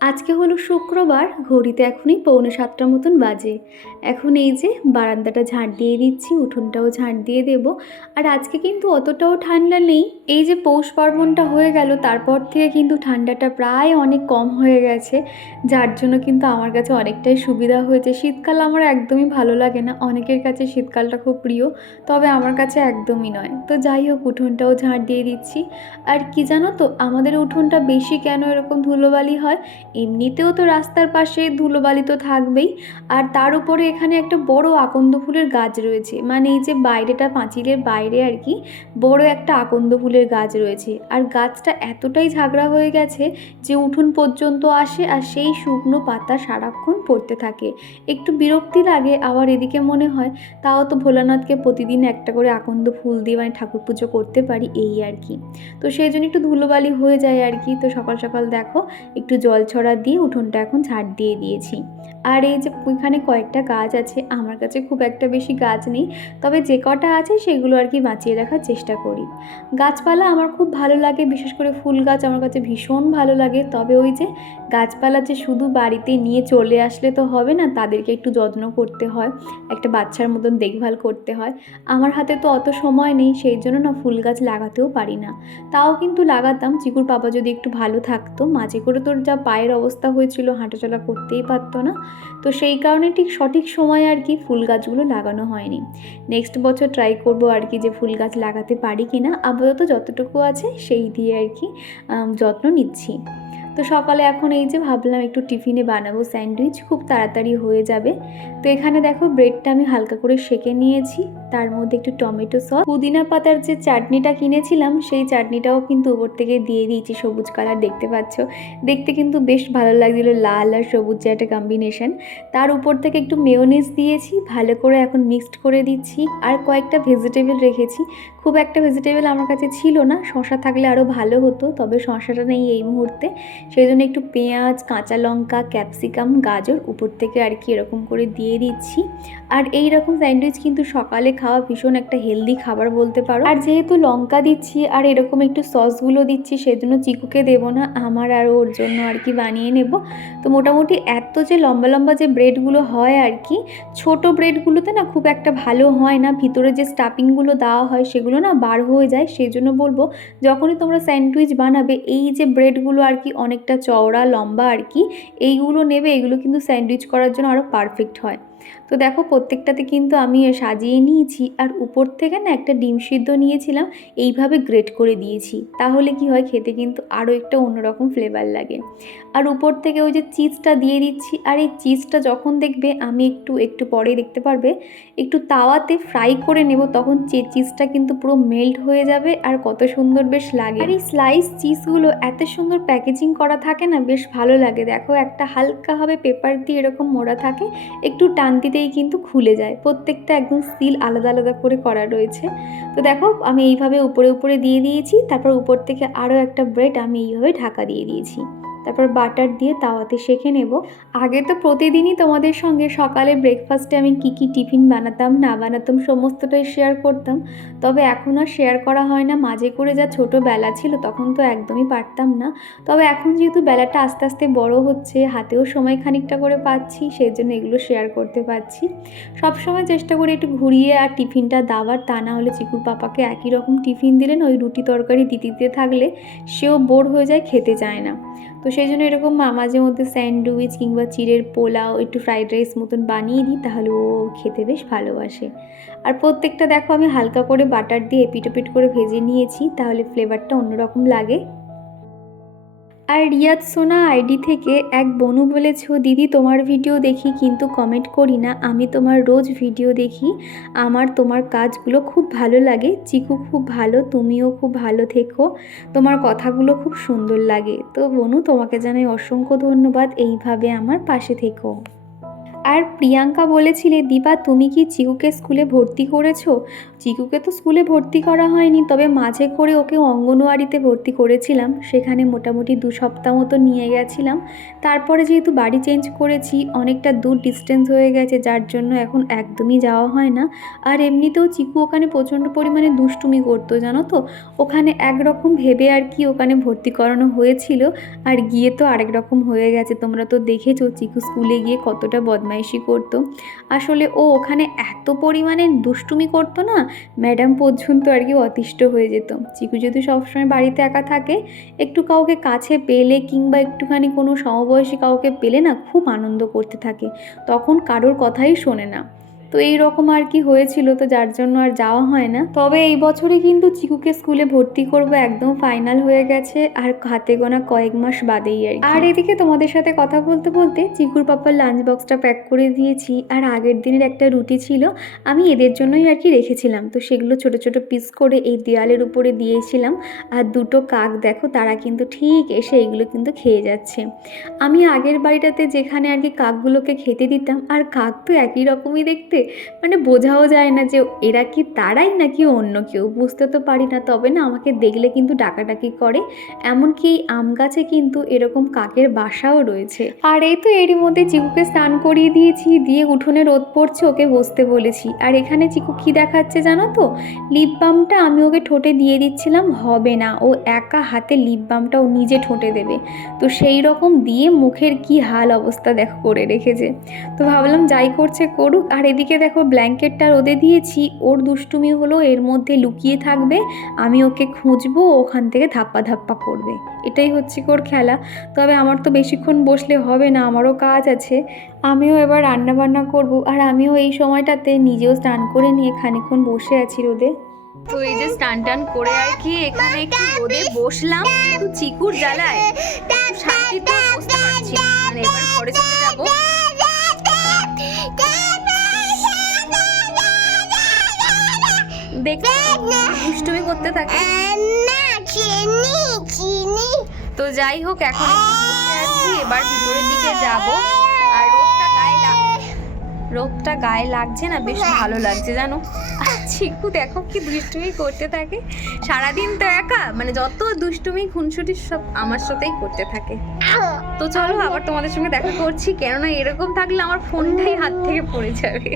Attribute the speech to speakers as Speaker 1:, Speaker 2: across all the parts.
Speaker 1: আজকে হলো শুক্রবার, ঘড়িতে এখনই পৌনে সাতটার মতন বাজে। এখন এই যে বারান্দাটা ঝাঁট দিয়ে দিচ্ছি, উঠোনটাও ঝাঁট দিয়ে দেব। আর আজকে কিন্তু অতটাও ঠান্ডা নেই। এই যে পৌষ পার্বণটা হয়ে গেল, তারপর থেকে কিন্তু ঠান্ডাটা প্রায় অনেক কম হয়ে গেছে। যার জন্য কিন্তু আমার কাছে অনেকটাই সুবিধা হয়েছে। শীতকাল আমার একদমই ভালো লাগে না। অনেকের কাছে শীতকালটা খুব প্রিয়, তবে আমার কাছে একদমই নয়। তো যাই হোক, উঠোনটাও ঝাঁট দিয়ে দিচ্ছি। আর কি জানো তো, আমাদের উঠোনটা বেশি কেন এরকম ধুলোবালি হয়? এমনিতেও তো রাস্তার পাশে ধুলোবালি তো থাকবেই। আর তার উপরে এখানে একটা বড় আকন্দ ফুলের গাছ রয়েছে। মানে এই যে বাইরেটা পাঁচিলের বাইরে আর কি, বড় একটা আকন্দ ফুলের গাছ রয়েছে। আর গাছটা এতটাই ঝাগড়া হয়ে গেছে যে উঠোন পর্যন্ত আসে আর সেই শুকনো পাতা সারাক্ষণ পড়তে থাকে। একটু বিরক্তি লাগে, আবার এদিকে মনে হয়, তাও তো ভোলানাথকে প্রতিদিন একটা করে আকন্দ ফুল দিয়ে মানে ঠাকুর পুজো করতে পারি এই আর কি। তো সেই জন্য একটু ধুলোবালি হয়ে যায় আর কি। তো সকাল সকাল দেখো, একটু জল ছড়া দিয়ে উঠোনটা এখন ঝাড় দিয়ে দিয়েছি। আর এই যে এখানে কয়েকটা গাছ আছে, আমার কাছে খুব একটা বেশি গাছ নেই, তবে যে কটা আছে সেগুলো আর কি বাঁচিয়ে রাখার চেষ্টা করি। গাছপালা আমার খুব ভালো লাগে, বিশেষ করে ফুল গাছ আমার কাছে ভীষণ ভালো লাগে, তবে ওই যে গাছপালা যে শুধু বাড়িতে নিয়ে চলে আসলে তো হবে না, তাদেরকে একটু যত্ন করতে হয়, একটা বাচ্চার মতন দেখভাল করতে হয়। আমার হাতে তো অত সময় নেই, সেই জন্য না ফুল গাছ লাগাতেও পারি না। তাও কিন্তু লাগাতাম, চিকুর বাবা যদি একটু ভালো থাকতো, মাঝে করে তোর যা পায়ের অবস্থা হয়েছিল হাঁটা চলা করতেই পারতো না। তো সেই কারণে ঠিক সঠিক সময় আর কি ফুল গাছগুলো লাগানো হয়নি। নেক্সট বছর ট্রাই করব আর কি যে ফুল গাছ লাগাতে পারি কি না আপাতত যতটুকু আছে সেই দিয়ে আর কি যত্ন নিচ্ছি। তো সকালে এখন এই যে ভাবলাম একটু টিফিনে বানাবো স্যান্ডউইচ, খুব তাড়াতাড়ি হয়ে যাবে। তো এখানে দেখো ব্রেডটা আমি হালকা করে সেকে নিয়েছি, তার মধ্যে একটু টমেটো সস। পুদিনা পাতার যে চাটনিটা কিনেছিলাম, সেই চাটনিটাও কিন্তু উপর থেকে দিয়ে দিয়েছি সবুজ কালার, দেখতে পাচ্ছ? দেখতে কিন্তু বেশ ভালো লাগছিল, লাল আর সবুজ যে একটা কম্বিনেশন তার উপর থেকে একটু মেয়োনিজ দিয়েছি, ভালো করে এখন মিক্সড করে দিচ্ছি, আর কয়েকটা ভেজিটেবল রেখেছি। খুব একটা ভেজিটেবল আমার কাছে ছিল না শশা থাকলে আরও ভালো হতো, তবে শশাটা নেই এই মুহূর্তে। সেই জন্য একটু পেঁয়াজ, কাঁচা লঙ্কা, ক্যাপসিকাম, গাজর উপর থেকে আর কি এরকম করে দিয়ে দিচ্ছি। আর এই রকম স্যান্ডউইচ কিন্তু সকালে খাওয়া ভীষণ একটা হেলদি খাবার বলতে পারো। আর যেহেতু লঙ্কা দিচ্ছি আর এরকম একটু সসগুলো দিচ্ছি, সেজন্য চিকুকে দেবো না, আমার আর ওর জন্য আর কি বানিয়ে নেব। তো মোটামুটি এত যে লম্বা লম্বা যে ব্রেডগুলো হয় আর কি, ছোট ব্রেডগুলোতে না খুব একটা ভালো হয় না। ভিতরে যে স্টাফিংগুলো দেওয়া হয় সেগুলো না বার হয়ে যায়। সেই জন্য বলব, যখনই তোমরা স্যান্ডউইচ বানাবে, এই যে ব্রেডগুলো আর কি অনেকটা চওড়া, লম্বা আর কি। এইগুলো নেবে, এগুলো কিন্তু স্যান্ডউইচ করার জন্য আরও পারফেক্ট হয়। তো দেখো প্রত্যেকটাতে কিন্তু আমি সাজিয়ে নিয়েছি আর উপর থেকে না একটা ডিম সিদ্ধ নিয়েছিলাম, এইভাবে গ্রেট করে দিয়েছি। তাহলে কি হয়, খেতে কিন্তু আরও একটা অন্যরকম ফ্লেভার লাগে। আর উপর থেকে ওই যে চিজটা দিয়ে দিচ্ছি, আর এই চিজটা যখন দেখবে আমি একটু একটু পরে দেখতে পারবে, একটু তাওয়াতে ফ্রাই করে নেব, তখন চিজটা কিন্তু পুরো মেল্ট হয়ে যাবে আর কত সুন্দর বেশ লাগে। আর এই স্লাইস চিজগুলো এত সুন্দর প্যাকেজিং করা থাকে না, বেশ ভালো লাগে। দেখো একটা হালকাভাবে পেপার দিয়ে এরকম মোড়া থাকে, একটু টান দিতেই কিন্তু খুলে যায়। প্রত্যেকটা একদম সিল আলাদা আলাদা করে করা রয়েছে। তো দেখো, আমি এইভাবে উপরে উপরে দিয়ে দিয়েছি, তারপর উপর থেকে আরও একটা ব্রেড আমি এইভাবে ঢাকা দিয়ে দিয়েছি। তারপর বাটার দিয়ে তাওয়াতে সেঁকে নেব। আগে তো প্রতিদিনই তোমাদের সঙ্গে সকালে ব্রেকফাস্টে আমি কি কি টিফিন বানাতাম, না বানাতাম সমস্তটাই শেয়ার করতাম। তবে এখন আর শেয়ার করা হয় না। মাঝে করে যা ছোটো বেলা ছিল তখন তো একদমই পারতাম না। তবে এখন যেহেতু বেলাটা আস্তে আস্তে বড় হচ্ছে, হাতেও সময় খানিকটা করে পাচ্ছি সেই জন্য এগুলো শেয়ার করতে পারছি। সবসময় চেষ্টা করে একটু ঘুরিয়ে আর টিফিনটা দেওয়ার, তা না হলে চিকুর পাপাকে একই রকম টিফিন দিলেন ওই রুটি তরকারি দিতে থাকলে সেও বোর হয়ে যায়, খেতে চায় না। তো সেই জন্য এরকম মাঝে মধ্যে স্যান্ডউইচ কিংবা চিড়ের পোলাও, একটু ফ্রাইড রাইস মতন বানিয়ে দিই, তাহলে ও খেতে বেশ ভালোবাসে। আর প্রত্যেকটা দেখো আমি হালকা করে বাটার দিয়ে এপিটোপিট করে ভেজে নিয়েছি, তাহলে ফ্লেভারটা অন্যরকম লাগে। আর রিয়াদ সোনা আইডি থেকে এক বনু বলেছ, দিদি, তোমার ভিডিও দেখি কিন্তু কমেন্ট করি না। আমি তোমার রোজ ভিডিও দেখি। আমার, তোমার কাজগুলো খুব ভালো লাগে। চিকু খুব ভালো, তুমিও খুব ভালো থেকো। তোমার কথাগুলো খুব সুন্দর লাগে। তো বনু, তোমাকে জানাই অসংখ্য ধন্যবাদ। এইভাবে আমার পাশে থেকো। আর প্রিয়াঙ্কা বলেছিলে, দীপা, তুমি কি চিকুকে স্কুলে ভর্তি করেছ? চিকুকে তো স্কুলে ভর্তি করা হয়নি, তবে মাঝে করে ওকে অঙ্গনওয়াড়িতে ভর্তি করেছিলাম। সেখানে মোটামুটি দু সপ্তাহ মতো নিয়ে গেছিলাম। তারপরে যেহেতু বাড়ি চেঞ্জ করেছি, অনেকটা দূর ডিস্টেন্স হয়ে গেছে, যার জন্য এখন একদমই যাওয়া হয় না। আর এমনিতেও চিকু ওখানে প্রচণ্ড পরিমাণে দুষ্টুমি করতো, জানো তো? ওখানে একরকম ভেবে আর কি ওখানে ভর্তি করানো হয়েছিল। আর গিয়ে তো আরেক রকম হয়ে গেছে, তোমরা তো দেখেছ চিকু স্কুলে গিয়ে কতটা বদমাইশি করতো। আসলে ও ওখানে এত পরিমাণে দুষ্টুমি করতো না ম্যাডাম পর্যন্ত আর কি অতিষ্ঠ হয়ে যেত। চিকু যদি সবসময় বাড়িতে একা থাকে, একটু কাউকে কাছে পেলে কিংবা একটুখানি কোনো সমবয়সী কাউকে পেলে না, খুব আনন্দ করতে থাকে। তখন কারোর কথাই শোনে না। তো এই রকম আর কি হয়েছিল তো যার জন্য আর যাওয়া হয় না। তবে এই বছরে কিন্তু চিকুকে স্কুলে ভর্তি করব, একদম ফাইনাল হয়ে গেছে আর হাতে গোনা কয়েক মাস বাদেই আর। আর এদিকে তোমাদের সাথে কথা বলতে বলতে চিকুর পাপার লাঞ্চ বক্সটা প্যাক করে দিয়েছি আর আগের দিনের একটা রুটি ছিল আমি এদের জন্যই আর কি রেখেছিলাম। তো সেগুলো ছোট ছোট পিস করে এই দেওয়ালের উপরে দিয়েছিলাম আর দুটো কাক দেখো তারা কিন্তু ঠিক এসে এগুলো কিন্তু খেয়ে যাচ্ছে। আমি আগের বাড়িটাতে যেখানে আর কি কাকগুলোকে খেতে দিতাম আর কাক তো একই রকমই দেখতে মানে বোঝাও যায় না যে এরা কি তারাই নাকি অন্য কেউ? বুঝতে তো পারি না। তবে না, আমাকে দেখলে কিন্তু ডাকাডাকি করে। এমনকি আম গাছে কিন্তু এরকম কাকের বাসাও রয়েছে। আর এই তো এরই মধ্যে চিকুকে স্নান করিয়ে দিয়েছি। দিয়ে উঠোনে রোদ পড়ছে, ওকে বসতে বলেছি। আর এখানে চিকু কি দেখাচ্ছে জানো তো? লিপ বামটা আমি ওকে ঠোঁটে দিয়ে দিচ্ছিলাম, হবে না। ও একা হাতে লিপ বামটা ও নিজে ঠোঁটে দেবে। তো সেই রকম দিয়ে মুখের কি হাল অবস্থা দেখো করে রেখেছে। তো ভাবলাম যাই করছে করুক। আর এদিকে দেখো ব্ল্যাঙ্কেটটা রোদে দিয়েছি, ওর দুষ্টুমি হলো এর মধ্যে লুকিয়ে থাকবে, আমি ওকে খুঁজবো ওখান থেকে ধাপ্পা ধাপ্পা করবে। এটাই হচ্ছে ওর খেলা। তবে আমার তো বেশিক্ষণ বসলে হবে না, আমারও কাজ আছে। আমিও এবার রান্না বান্না করব, আর আমিও এই সময়টাতে নিজেও স্নান করে নিয়ে খানিক্ষণ বসে আছি রোদে। তো এই যে স্নান টান করে আর কি এখানে একটু রোদে বসলাম, কিন্তু চিকুর জ্বালায়। শান্তিতে বসতে করতে থাকে? তো যাই হোক, এখন আছি এবার ভিতরের দিকে যাব। আর রোদটা গায়ে লাগ রোদটা গায়ে লাগছে না, বেশ ভালো লাগছে জানো। চিকু দেখো কি দুষ্টুমি করতে থাকে। সারাদিন তো একা মানে যত দুষ্টুমি, খুনসুটি সব আমার সাথেই করতে থাকে। তো চলো, আবার তোমাদের সঙ্গে দেখা করছি। কেননা এরকম থাকলে আমার ফোনটাই হাত থেকে পড়ে যাবে।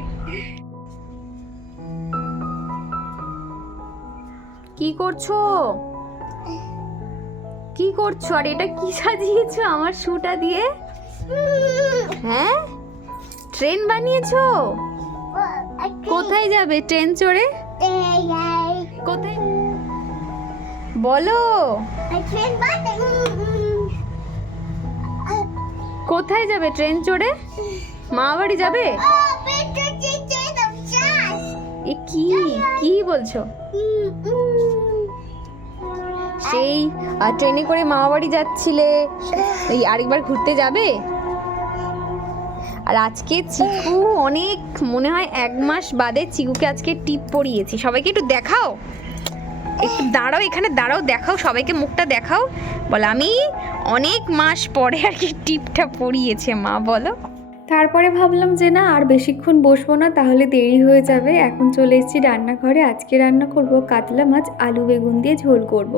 Speaker 1: কি করছ? কি করছ? আর এটা কি সাজিয়েছো আমার শুটা দিয়ে? হ্যাঁ? ট্রেন বানিয়েছো? কোথায় যাবে ট্রেন চড়ে? কোথায়? বলো। কোথায় যাবে ট্রেন চড়ে? মা বাড়ি যাবে? এ কি? কি বলছো? সেই ট্রেনে করে মামা বাড়ি যাচ্ছিলে। এই আরেকবার ঘুরতে যাবে? আর আজকে চিকু অনেক, মনে হয় এক মাস বাদে চিকুকে আজকে টিপ পরিয়েছি। সবাইকে একটু দেখাও। একটু দাঁড়াও এখানে, দাঁড়াও, দেখাও, সবাইকে মুখটা দেখাও। বল, আমি অনেক মাস পরে আর কি টিপটা পরিয়েছে, মা, বলো। তারপরে ভাবলাম যে না, আর বেশিক্ষণ বসবো না, তাহলে দেরি হয়ে যাবে। এখন চলে এসেছি রান্নাঘরে। আজকে রান্না করব কাতলা মাছ, আলু বেগুন দিয়ে ঝোল করব।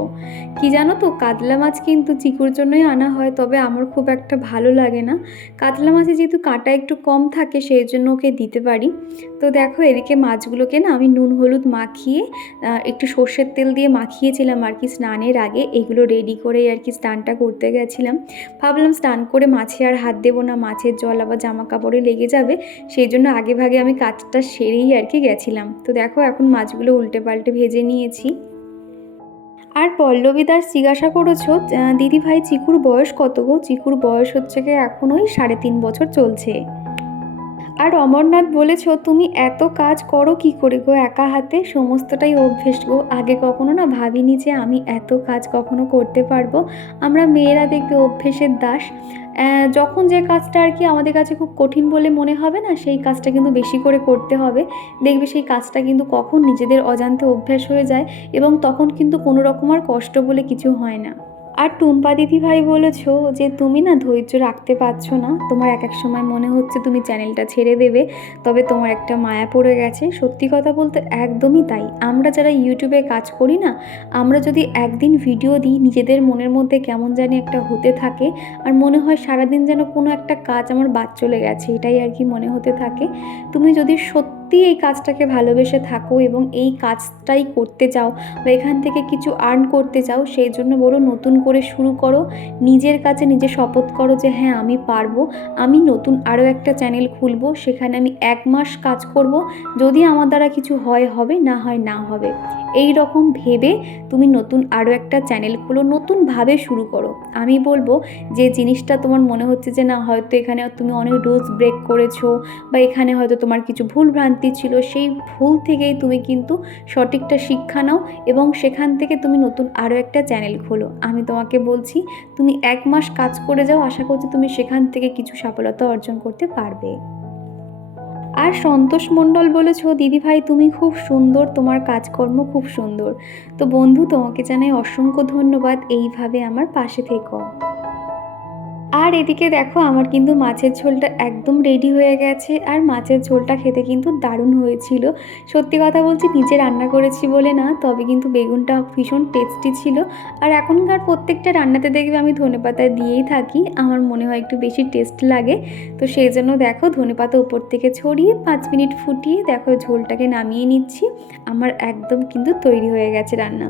Speaker 1: কি জানো তো, কাতলা মাছ কিন্তু চিকুর জন্যই আনা হয়, তবে আমার খুব একটা ভালো লাগে না। কাতলা মাছে যেহেতু কাঁটা একটু কম থাকে, সেই জন্য ওকে দিতে পারি। তো দেখো এদিকে মাছগুলোকে না আমি নুন হলুদ মাখিয়ে একটু সর্ষের তেল দিয়ে মাখিয়েছিলাম আর কি স্নানের আগে। এগুলো রেডি করেই আর কি স্নানটা করতে গেছিলাম। ভাবলাম স্নান করে মাছে আর হাত দেবো না মাছের জল আবার জামা কাপড়ে লেগে যাবে। সেই জন্য আগে ভাগে আমি কাজটা সেরেই আর কি গেছিলাম। তো দেখো এখন মাছগুলো উল্টে পাল্টে ভেজে নিয়েছি। আর পল্লবী দাস জিজ্ঞাসা করেছ আহ, দিদি ভাই চিকুর বয়স কত গো? চিকুর বয়স হচ্ছে কি এখন ওই সাড়ে তিন বছর চলছে। আর অমরনাথ বলেছ, তুমি এত কাজ করো কি করে গো? একা হাতে? সমস্তটাই অভ্যেস গো। আগে কখনো না ভাবিনি যে আমি এত কাজ কখনো করতে পারব। আমরা মেয়েরা দেখবে অভ্যেসের দাস। যখন যে কাজটা আর কি আমাদের কাছে খুব কঠিন বলে মনে হবে না, সেই কাজটা কিন্তু বেশি করে করতে হবে। দেখবে সেই কাজটা কিন্তু কখন নিজেদের অজান্তে অভ্যাস হয়ে যায় এবং তখন কিন্তু কোনো রকম আর কষ্ট বলে কিছু হয় না। আর টুম্পা দিদি ভাই বলেছ যে তুমি না ধৈর্য রাখতে পারছ না। তোমার এক এক সময় মনে হচ্ছে তুমি চ্যানেলটা ছেড়ে দেবে, তবে তোমার একটা মায়া পড়ে গেছে। সত্যি কথা বলতে একদমই তাই। আমরা যারা ইউটিউবে কাজ করি না, আমরা যদি একদিন ভিডিও দিই, নিজেদের মনের মধ্যে কেমন জানি একটা হতে থাকে, আর মনে হয় সারাদিন যেন কোনো একটা কাজ আমার বাদ চলে গেছে, এটাই আর কি মনে হতে থাকে। তুমি যদি সত্যি এই কাজটাকে ভালোবেসে থাকো এবং এই কাজটাই করতে চাও বা এখান থেকে কিছু আর্ন করতে চাও, সেই জন্য বলো নতুন করে শুরু করো। নিজের কাছে নিজে শপথ করো যে হ্যাঁ আমি পারব। আমি নতুন আরও একটা চ্যানেল খুলবো, সেখানে আমি এক মাস কাজ করব। যদি আমার দ্বারা কিছু হয়, হবে, না হয়, না হবে। এই রকম ভেবে তুমি নতুন আরও একটা চ্যানেল খুলো, নতুনভাবে শুরু করো। আমি বলব যে জিনিসটা তোমার মনে হচ্ছে যে না, হয়তো এখানে তুমি অনেক রুলস ব্রেক করেছ বা এখানে হয়তো তোমার কিছু ভুল ভ্রান্তি ছিল, সেই ভুল থেকেই তুমি কিন্তু সঠিকটা শিক্ষা নাও এবং সেখান থেকে তুমি নতুন আরও একটা চ্যানেল খোলো। আমি তোমাকে বলছি, তুমি এক মাস কাজ করে যাও, আশা করছি তুমি সেখান থেকে কিছু সফলতা অর্জন করতে পারবে। আর সন্তোষ মণ্ডল বলেছ দিদিভাই, তুমি খুব সুন্দর, তোমার কাজকর্ম খুব সুন্দর। তো বন্ধু, তোমাকে জানাই অসংখ্য ধন্যবাদ, এইভাবে আমার পাশে থেকো। আর এদিকে দেখো আমার কিন্তু মাছের ঝোলটা একদম রেডি হয়ে গেছে আর মাছের ঝোলটা খেতে কিন্তু দারুণ হয়েছিল। সত্যি কথা বলছি নিজে রান্না করেছি বলে না তবে কিন্তু বেগুনটা ভীষণ টেস্টি ছিল। আর এখনকার প্রত্যেকটা রান্নাতে দেখবে আমি ধনেপাতা দিয়েই থাকি আমার মনে হয় একটু বেশি টেস্ট লাগে। তো সেই জন্য দেখো ধনেপাতা উপর থেকে ছড়িয়ে পাঁচ মিনিট ফুটিয়ে দেখো ঝোলটাকে নামিয়ে নিচ্ছি। আমার একদম কিন্তু তৈরি হয়ে গেছে রান্না।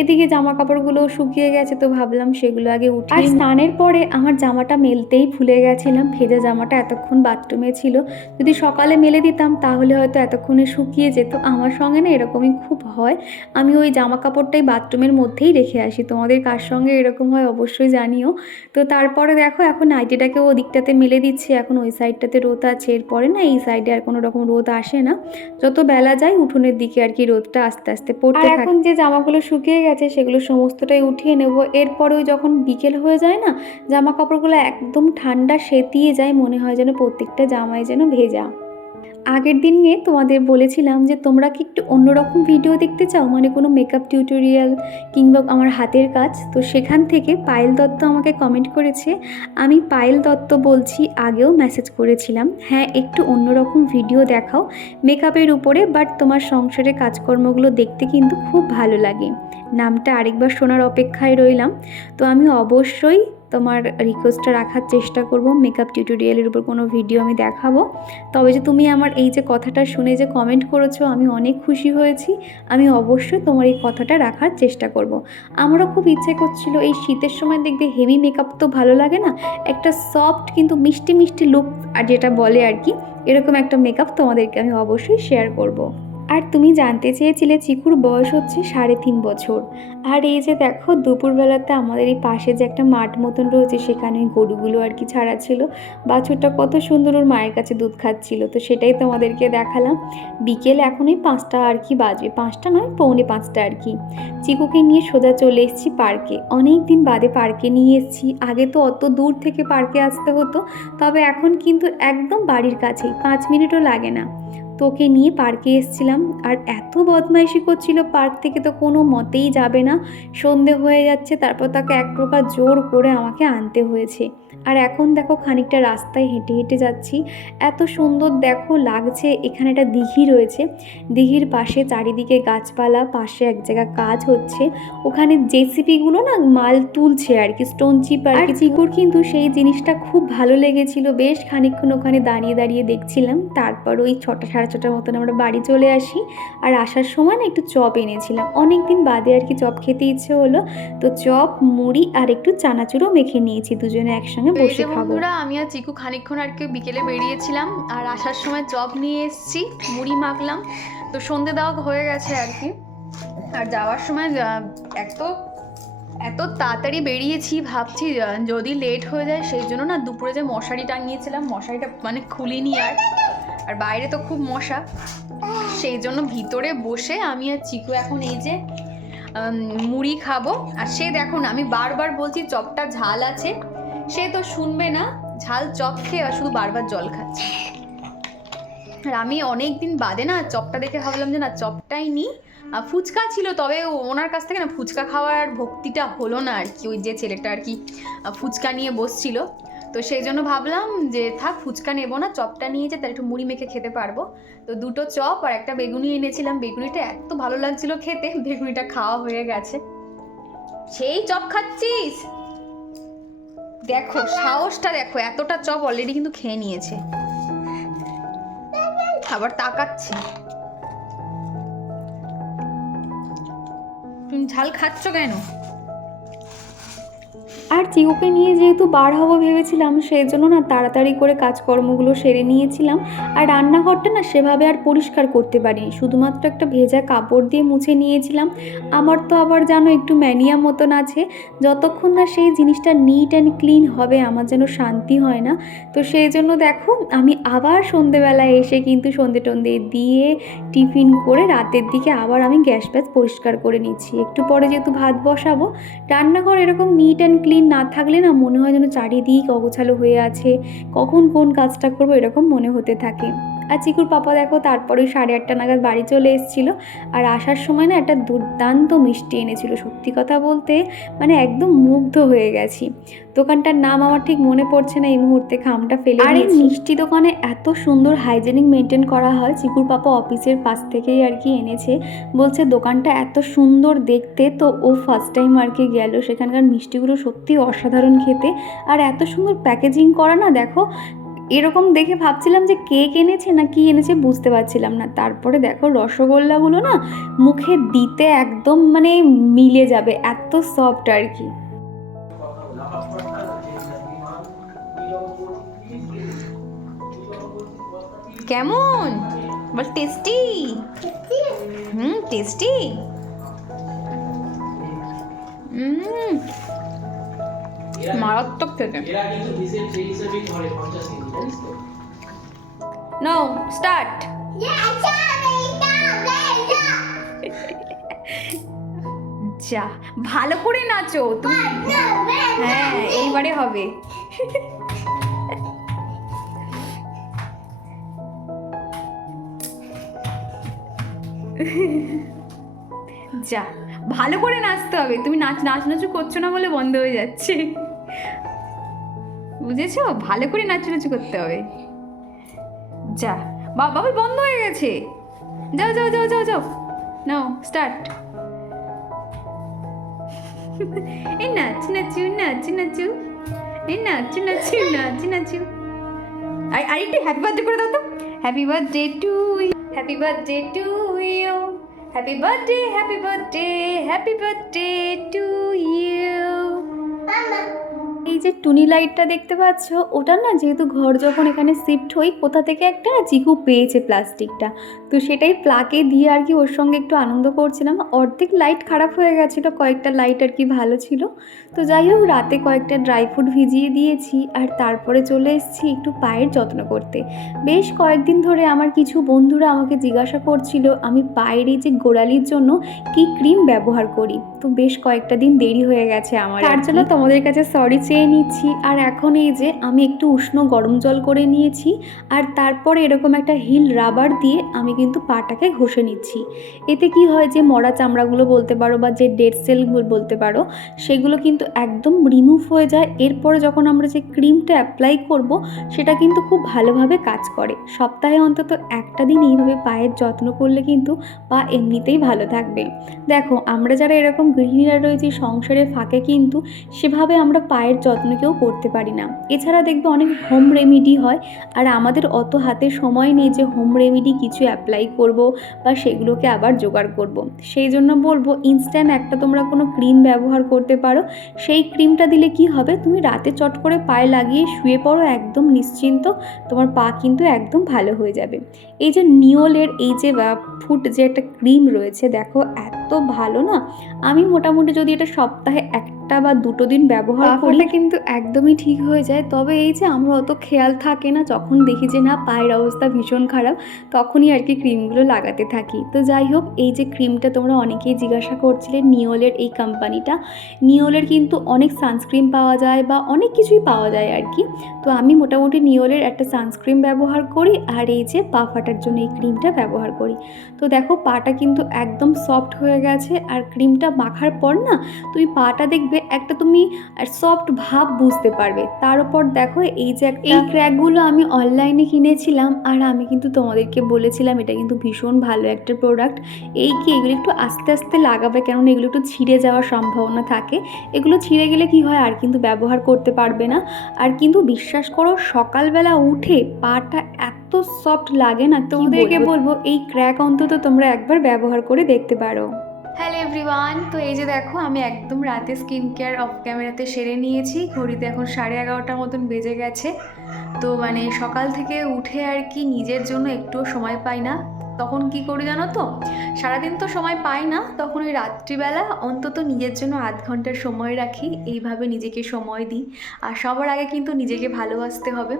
Speaker 1: এদিকে জামা কাপড়গুলো শুকিয়ে গেছে তো ভাবলাম সেগুলো আগে উঠি আর স্নানের পরে আমার জামাটা মেলতেই ভুলে গেছিলাম ভেজা জামাটা এতক্ষণ বাথরুমে ছিল। যদি সকালে মেলে দিতাম তাহলে হয়তো এতক্ষণে শুকিয়ে যেত। আমার সঙ্গে না এরকমই খুব হয়। আমি ওই জামা কাপড়টাই বাথরুমের মধ্যেই রেখে আসি। তোমাদের কার সঙ্গে এরকম হয় অবশ্যই জানিও। তো তারপরে দেখো এখন নাইটিটাকে ও দিকটাতে মেলে দিচ্ছে। এখন ওই সাইডটাতে রোদ আছে। এরপরে না এই সাইডে আর কোনো রকম রোদ আসে না। যত বেলা যায় উঠোনের দিকে আর কি রোদটা আস্তে আস্তে পড়তে থাকে। এখন যে জামাগুলো শুকিয়ে গেছে সেগুলো সমস্তটাই উঠিয়ে নেব। এরপরে ওই যখন বিকেল হয়ে যায় না জামা কাপড়গুলো একদম ঠান্ডা সেতিয়ে যায়, মনে হয় যেন প্রত্যেকটা জামাই যেন ভেজা। আগের দিন নিয়ে তোমাদের বলেছিলাম যে, তোমরা কি একটু অন্যরকম ভিডিও দেখতে চাও? মানে কোনো মেকআপ টিউটোরিয়াল কিংবা আমার হাতের কাজ? তো সেখান থেকে পায়েল দত্ত আমাকে কমেন্ট করেছে। আমি পায়েল দত্ত বলছি, আগেও মেসেজ করেছিলাম হ্যাঁ একটু অন্যরকম ভিডিও দেখাও মেকআপের উপরে বাট তোমার সংসারের কাজকর্মগুলো দেখতে কিন্তু খুব ভালো লাগে। নামটা আরেকবার শোনার অপেক্ষায় রইলাম। তো আমি অবশ্যই তোমার রিকোয়েস্টটা রাখার চেষ্টা করব মেকআপ টিউটোরিয়ালের উপর কোনো ভিডিও আমি দেখাবো তবে যে তুমি আমার এই যে কথাটা শুনে যে কমেন্ট করেছ, আমি অনেক খুশি হয়েছি আমি অবশ্যই তোমার এই কথাটা রাখার চেষ্টা করব। আমারও খুব ইচ্ছে করছিল, এই শীতের সময় দেখবে হেভি মেকআপ তো ভালো লাগে না, একটা সফট কিন্তু মিষ্টি মিষ্টি লুক আর যেটা বলে আর কি, এরকম একটা মেকআপ তোমাদেরকে আমি অবশ্যই শেয়ার করব। আর তুমি জানতে চেয়েছিলে চিকুর বয়স হচ্ছে সাড়ে তিন বছর। আর এই যে দেখো, দুপুরবেলাতে আমাদের এই পাশে যে একটা মাঠ মতন রয়েছে, সেখানে ওই গরুগুলো আর কি ছাড়া ছিল। বাছুরটা কত সুন্দর ওর মায়ের কাছে দুধ খাচ্ছিল, তো সেটাই তোমাদেরকে দেখালাম। বিকেল এখন এখনই পাঁচটা আর কি বাজবে পাঁচটা নয়, পৌনে পাঁচটা আর কি। চিকুকে নিয়ে সোজা চলে এসেছি পার্কে। অনেক দিন বাদে পার্কে নিয়ে এসেছি। আগে তো অত দূর থেকে পার্কে আসতে হতো, তবে এখন কিন্তু একদম বাড়ির কাছেই। পাঁচ মিনিটও লাগে না। তোকে নিয়ে পার্কে এসেছিলাম। আর এত বদমাইশি করছিল পার্ক থেকে তো কোনো মতেই যাবে না। সন্ধে হয়ে যাচ্ছে, তারপর তাকে এক প্রকার জোর করে আমাকে আনতে হয়েছে। আর এখন দেখো খানিকটা রাস্তায় হেঁটে হেঁটে যাচ্ছি। এত সুন্দর দেখো লাগছে এখানে একটা দিঘি রয়েছে। দিঘির পাশে চারিদিকে গাছপালা পাশে এক জায়গা কাজ হচ্ছে। ওখানে জেসিপিগুলো না মাল তুলছে আর কি স্টোন চিপ আর কি। চিকুর কিন্তু সেই জিনিসটা খুব ভালো লেগেছিল। বেশ খানিকক্ষণ ওখানে দাঁড়িয়ে দাঁড়িয়ে দেখছিলাম। তারপর ওই ছটা সাড়ে ছটার মতন আমরা বাড়ি চলে আসি। আর আসার সময় না একটু চপ এনেছিলাম। অনেক দিন বাদে আর কি চপ খেতে ইচ্ছে হলো। তো চপ মুড়ি আর একটু চানাচুরও মেখে নিয়েছি দুজনে একসঙ্গে। বসে খাব।
Speaker 2: বন্ধুরা আমি আর চিকু খানিকক্ষণ আর কি বিকেলে বেরিয়েছিলাম আর আসার সময় চপ নিয়ে এসেছি মুড়ি মাখলাম। তো সন্ধে দেওয়া হয়ে গেছে আর কি। আর যাওয়ার সময় এত এত তাড়াতাড়ি বেরিয়েছি ভাবছি যদি লেট হয়ে যায় সেই জন্য না দুপুরে যে মশারি টাঙিয়েছিলাম মশারিটা মানে খুলিনি আর। আর বাইরে তো খুব মশা। সেই জন্য ভিতরে বসে আমি আর চিকু এখন এই যে মুড়ি খাব। আর সে দেখো না আমি বারবার বলছি চপটা ঝাল আছে। সে তো শুনবে না, ঝাল চপ খেয়ে আর শুধু বারবার জল খাচ্ছে। আর আমি অনেক দিন বাদে না চপটা দেখে ভাবলাম যে না, চপটাই নিই ফুচকা ছিল, তবে ওনার কাছ থেকে না ফুচকা খাওয়ার ভক্তিটা হলো না আর কি। ওই যে ছেলেটা আর কি ফুচকা নিয়ে বসছিল। তো সেই জন্য ভাবলাম যে থাক, ফুচকা নেব না, চপটা নিয়ে যে তাহলে একটু মুড়ি মেখে খেতে পারব। তো দুটো চপ আর একটা বেগুনি এনেছিলাম। বেগুনিটা এত ভালো লাগছিল খেতে, বেগুনিটা খাওয়া হয়ে গেছে। সেই চপ খাচ্ছিস? দেখো, সাহসটা দেখো, এতটা চপ অলরেডি কিন্তু খেয়ে নিয়েছে। আবার তাকাচ্ছে। তুমি ঝাল খাচ্ছ কেন?
Speaker 1: আর চিকুকে নিয়ে যেহেতু বার হব ভেবেছিলাম সেই জন্য না তাড়াতাড়ি করে কাজকর্মগুলো সেরে নিয়েছিলাম। আর রান্নাঘরটা না সেভাবে আর পরিষ্কার করতে পারিনি। শুধুমাত্র একটা ভেজা কাপড় দিয়ে মুছে নিয়েছিলাম। আমার তো আবার জানো একটু ম্যানিয়া মতন আছে। যতক্ষণ না সেই জিনিসটা নিট অ্যান্ড ক্লিন হবে, আমার যেন শান্তি হয় না। তো সেই জন্য দেখো, আমি আবার সন্ধেবেলায় এসে কিন্তু সন্ধে টন্ধে দিয়ে টিফিন করে রাতের দিকে আবার আমি গ্যাস ফ্যাস পরিষ্কার করে নিচ্ছি। একটু পরে যেহেতু ভাত বসাবো, রান্নাঘর এরকম নিট অ্যান্ড ক্লিন না থাকলে না মনে হয় যেন চারিদিক অগোছালো হয়ে আছে। কখন কোন কাজটা করব এরকম মনে হতে থাকে। আর চিকুর পাপা দেখো তারপরে সাড়ে আটটা নাগাদ বাড়ি চলে এসেছিল। আর আসার সময় না একটা দুর্দান্ত মিষ্টি এনেছিল সত্যি কথা বলতে। মানে একদম মুগ্ধ হয়ে গেছি। দোকানটার নাম আমার ঠিক মনে পড়ছে না এই মুহূর্তে খামটা ফেলে আর এই মিষ্টি দোকানে এত সুন্দর হাইজেনিক মেনটেন করা হয় চিকুর পাপা অফিসের পাশ থেকেই আর কি এনেছে। বলছে দোকানটা এত সুন্দর দেখতে তো ও ফার্স্ট টাইম আর কি গেল। সেখানকার মিষ্টিগুলো সত্যি অসাধারণ খেতে। আর এত সুন্দর প্যাকেজিং করা না দেখো এরকম দেখে ভাবছিলাম যে কেক এনেছে না কি এনেছে বুঝতে পারছিলাম না। তারপরে দেখো রসগোল্লাগুলো না মুখে দিতে একদম মানে মিলে যাবে এত সফট আর কি।
Speaker 2: কেমন বল টেস্টি হুম টেস্টি হুম মারাত্মক খেতে
Speaker 3: এরা কিন্তু দেশের সেই হিসেবেই ধরে পঞ্চাশ কেজি জানিস তো
Speaker 2: নো স্টার্ট যা ভালো করে নাচো তুমি। হ্যাঁ এইবারে হবে। যা, ভালো করে নাচতে হবে। তুমি নাচ নাচ, নাচু করছ না বলে বন্ধ হয়ে যাচ্ছে। বুঝেছ? ভালো করে নাচু নাচু করতে হবে। যা, বাবা বন্ধ হয়ে গেছে। যাও যাও যাও যাও যাও। নাও স্টার্ট এই নাচ নাচু নাচ নাচু এই নাচ নাচু নাচ নাচু আর আর একটু হ্যাপি বার্থডে করে দাও তো। Happy birthday to happy birthday to you happy birthday happy birthday happy birthday to you
Speaker 1: এই যে টুনি লাইটটা দেখতে পাচ্ছ ওটা না যেহেতু ঘর যখন এখানে শিফট হই কোথা থেকে একটা না চিকু পেয়েছে প্লাস্টিকটা। তো সেটাই প্লাকে দিয়ে আর কি ওর সঙ্গে একটু আনন্দ করছিলাম। অর্ধেক লাইট খারাপ হয়ে গেছিল কয়েকটা লাইট আর কি ভালো ছিল। তো যাই হোক রাতে কয়েকটা ড্রাই ফ্রুট ভিজিয়ে দিয়েছি আর তারপরে চলে এসেছি একটু পায়ের যত্ন করতে। বেশ কয়েকদিন ধরে আমার কিছু বন্ধুরা আমাকে জিজ্ঞাসা করছিল আমি পায়ের এই যে গোড়ালির জন্য কি ক্রিম ব্যবহার করি? তো বেশ কয়েকটা দিন দেরি হয়ে গেছে আমার তার জন্য তোমাদের কাছে সরি চেয়ে নিচ্ছি। আর এখন এই যে আমি একটু উষ্ণ গরম জল করে নিয়েছি আর তারপরে এরকম একটা হিল রাবার দিয়ে আমি কিন্তু পাটাকে ঘষে নিচ্ছি। এতে কি হয় যে মরা চামড়াগুলো বলতে পারো বা যে ডেড সেলগুলো বলতে পারো, সেগুলো কিন্তু একদম রিমুভ হয়ে যায়। এরপরে যখন আমরা যে ক্রিমটা অ্যাপ্লাই করব, সেটা কিন্তু খুব ভালোভাবে কাজ করে। সপ্তাহে অন্তত একটা দিন এইভাবে পায়ের যত্ন করলে কিন্তু পা এমনিতেই ভালো থাকবে। দেখো, আমরা যারা এরকম গৃহিণীরা রয়েছি সংসারে ফাঁকে কিন্তু সেভাবে আমরা পায়ের যত্ন কেউ করতে পারি না। এছাড়া দেখবে অনেক হোম রেমিডি হয় আর আমাদের অত হাতে সময় নেই যে হোম রেমিডি কিছু অ্যাপ্লাই করব বা সেগুলোকে আবার জোগাড় করব। সেই জন্য বলব ইনস্ট্যান্ট একটা তোমরা কোনো ক্রিম ব্যবহার করতে পারো। সেই ক্রিমটা দিলে কি হবে? তুমি রাতে চট করে পায়ে লাগিয়ে শুয়ে পড়ো একদম নিশ্চিন্ত, তোমার পা কিন্তু একদম ভালো হয়ে যাবে। এই যে নিওলের এই যে ফুট যে একটা ক্রিম রয়েছে, দেখো এত ভালো না? আমি মোটামুটি যদি এটা সপ্তাহে একটা একটা বা দুটো দিন ব্যবহার করি। কিন্তু একদমই ঠিক হয়ে যায়। তবে এই যে আমরা অত খেয়াল থাকে না যখন দেখি যে না পায়ের অবস্থা ভীষণ খারাপ তখনই আর কি ক্রিমগুলো লাগাতে থাকি। তো যাই হোক এই যে ক্রিমটা তোমরা অনেকেই জিজ্ঞাসা করছিলে নিওলের এই কোম্পানিটা। নিওলের কিন্তু অনেক সানস্ক্রিন পাওয়া যায় বা অনেক কিছুই পাওয়া যায় আর কি। তো আমি মোটামুটি নিওলের একটা সানস্ক্রিন ব্যবহার করি আর এই যে পা ফাটার জন্য এই ক্রিমটা ব্যবহার করি। তো দেখো পাটা কিন্তু একদম সফট হয়ে গেছে আর ক্রিমটা মাখার পর না তুমি পাটা দেখবে একটা তুমি সফট ভাব বুঝতে পারবে। তার উপর দেখো এই যে একটা- এই ক্র্যাকগুলো আমি অনলাইনে কিনেছিলাম আর আমি কিন্তু তোমাদেরকে বলেছিলাম এটা কিন্তু ভীষণ ভালো একটা প্রোডাক্ট এই কি এগুলো একটু আস্তে আস্তে লাগাবে কেননা এগুলো একটু ছিঁড়ে যাওয়ার সম্ভাবনা থাকে। এগুলো ছিঁড়ে গেলে কি হয়? আর কিন্তু ব্যবহার করতে পারবে না। আর কিন্তু বিশ্বাস করো সকালবেলা উঠে পাটা এত সফট লাগে না তোমাদেরকে বলব? এই ক্র্যাক অন্তত তোমরা একবার ব্যবহার করে দেখতে পারো।
Speaker 2: হ্যালো এভরিওয়ান তো এই যে দেখো, আমি একদম রাতে স্কিন কেয়ার অফ ক্যামেরাতে সেরে নিয়েছি। ঘড়িতে এখন সাড়ে এগারোটার মতন বেজে গেছে। তো মানে সকাল থেকে উঠে আর কি নিজের জন্য একটুও সময় পাই না। তখন কি করি জানো তো? সারাদিন তো সময় পাই না, তখন ওই রাত্রিবেলা অন্তত নিজের জন্য আধ ঘণ্টার সময় রাখি, এইভাবে নিজেকে সময় দিই। আর সবার আগে কিন্তু নিজেকে ভালোবাসতে হবে।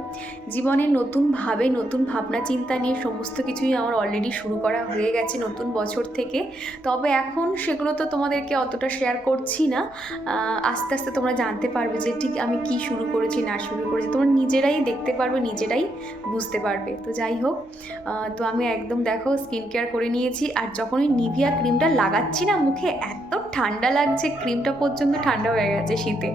Speaker 2: জীবনে নতুনভাবে নতুন ভাবনা চিন্তা নিয়ে সমস্ত কিছুই আমার অলরেডি শুরু করা হয়ে গেছে নতুন বছর থেকে। তবে এখন সেগুলো তো তোমাদেরকে অতটা শেয়ার করছি না। আস্তে আস্তে তোমরা জানতে পারবে যে ঠিক আমি কি শুরু করেছি, না শুরু করেছি। তোমরা নিজেরাই দেখতে পারবে, নিজেরাই বুঝতে পারবে। তো যাই হোক তো আমি একদম দেখো স্কিন কেয়ার করে নিয়েছি। আর যখন ওই নিভিয়া ক্রিমটা লাগাচ্ছি না মুখে এত ঠান্ডা লাগছে। ক্রিমটা পর্যন্ত ঠান্ডা হয়ে গেছে শীতে।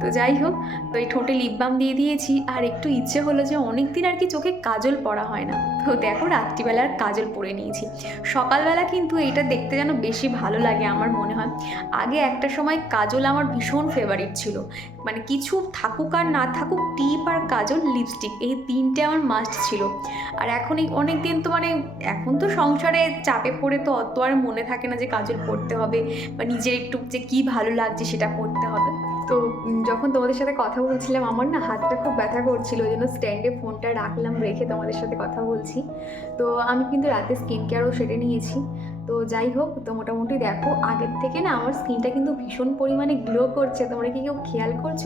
Speaker 2: তো যাই হোক, তো এই ঠোঁটে লিপ বাম দিয়ে দিয়েছি। আর একটু ইচ্ছে হলো যে অনেক দিন আর কি চোখে কাজল পরা হয় না। তো দেখো, রাত্রিবেলার কাজল পরে নিয়েছি। সকালবেলা কিন্তু এটা দেখতে যেন বেশি ভালো লাগে আমার মনে হয়। আগে একটা সময় কাজল আমার ভীষণ ফেভারিট ছিল। মানে কিছু থাকুক আর না থাকুক, টিপ আর কাজল লিপস্টিক এই তিনটে আমার মাস্ট ছিল। আর এখন এই অনেক দিন তো মানে এখন তো সংসারে চাপে পড়ে তো অত আর মনে থাকে না যে কাজল পড়তে হবে বা নিজের একটু যে কী ভালো লাগছে সেটা করতে হবে। তো যখন তোমাদের সাথে কথা বলছিলাম, আমার না হাতটা খুব ব্যথা করছিল, ওই জন্য স্ট্যান্ডে ফোনটা রাখলাম রেখে তোমাদের সাথে কথা বলছি। তো আমি কিন্তু রাতে স্কিন কেয়ারও সেরে নিয়েছি। তো যাই হোক, তো মোটামুটি দেখো, আগের থেকে না আমার স্কিনটা কিন্তু ভীষণ পরিমাণে গ্লো করছে। তোমরা কি কেউ খেয়াল করছ?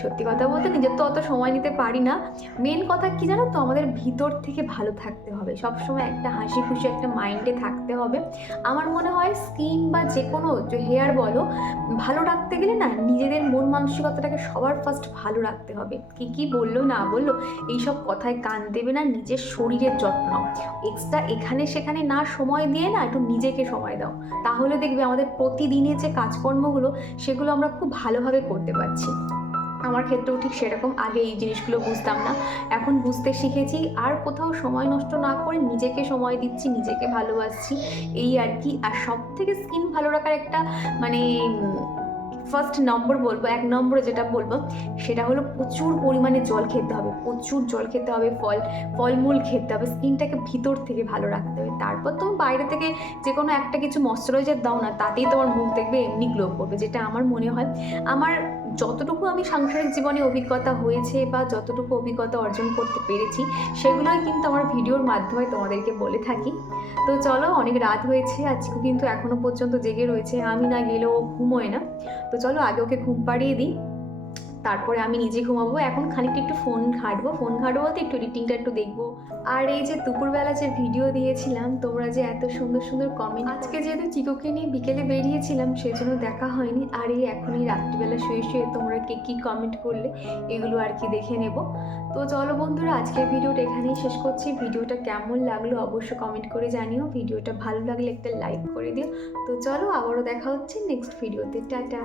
Speaker 2: সত্যি কথা বলতে নিজের তো অত সময় নিতে পারি না। মেন কথা কি জানো তো? আমাদের ভিতর থেকে ভালো থাকতে হবে। সবসময় একটা হাসি খুশি একটা মাইন্ডে থাকতে হবে। আমার মনে হয় স্কিন বা যে কোনো হেয়ার বলো, ভালো রাখতে গেলে না নিজেদের মন মানসিকতাটাকে সবার ফার্স্ট ভালো রাখতে হবে। কি কি বলল, না বলল, এইসব কথায় কান দেবে না নিজের শরীরের যত্ন। এক্সট্রা এখানে সেখানে না সময় দিয়ে না একটু নিজেকে সময় দাও। তাহলে দেখবে আমাদের প্রতিদিনের যে কাজকর্মগুলো, সেগুলো আমরা খুব ভালোভাবে করতে পারছি। আমার ক্ষেত্রেও ঠিক সেরকম। আগে এই জিনিসগুলো বুঝতাম না। এখন বুঝতে শিখেছি। আর কোথাও সময় নষ্ট না করে নিজেকে সময় দিচ্ছি, নিজেকে ভালোবাসছি। এই আর কি। আর সব থেকে স্কিন ভালো রাখার একটা মানে ফার্স্ট নম্বর বলব, এক নম্বরে যেটা বলব, সেটা হলো প্রচুর পরিমাণে জল খেতে হবে, প্রচুর জল খেতে হবে, ফল, ফলমূল খেতে হবে, স্কিনটাকে ভিতর থেকে ভালো রাখতে হবে। তারপর তুমি বাইরে থেকে যে কোনো একটা কিছু ময়শ্চারাইজার দাও না, তাতেই তোমার মুখ দেখবে এমনি গ্লো করবে, যেটা আমার মনে হয়। আমার যতটুকু আমি সাংসারিক জীবনে অভিজ্ঞতা হয়েছে বা যতটুকু অভিজ্ঞতা অর্জন করতে পেরেছি, সেগুলোই কিন্তু আমার ভিডিওর মাধ্যমে তোমাদেরকে বলে থাকি। তো চলো, অনেক রাত হয়েছে, আজকে কিন্তু এখনও পর্যন্ত জেগে রয়েছে, আমি না গেলেও ঘুমোয় না। তো চলো আগে ওকে ঘুম পাড়িয়ে দিই। তারপরে আমি নিজে ঘুমাবো। এখন খানিকটা একটু ফোন ঘাঁটবো। ফোন ঘাঁটবো বলতে একটু এডিটিংটা একটু দেখব। আর এই যে দুপুরবেলা যে ভিডিও দিয়েছিলাম, তোমরা যে এত সুন্দর সুন্দর কমেন্ট আজকে যেহেতু চিকোকে নিয়ে বিকেলে বেরিয়েছিলাম, সেজন্য দেখা হয়নি। আর এই এখনই রাত্রিবেলা শুয়ে শুয়ে তোমরা কে কী কমেন্ট করলে, এগুলো আর কি দেখে নেব। তো চলো বন্ধুরা, আজকের ভিডিওটা এখানেই শেষ করছি। ভিডিওটা কেমন লাগল অবশ্যই কমেন্ট করে জানিও। ভিডিওটা ভালো লাগলে একটা লাইক করে দিও। তো চলো আবারও দেখা হচ্ছে নেক্সট ভিডিওতে টাটা!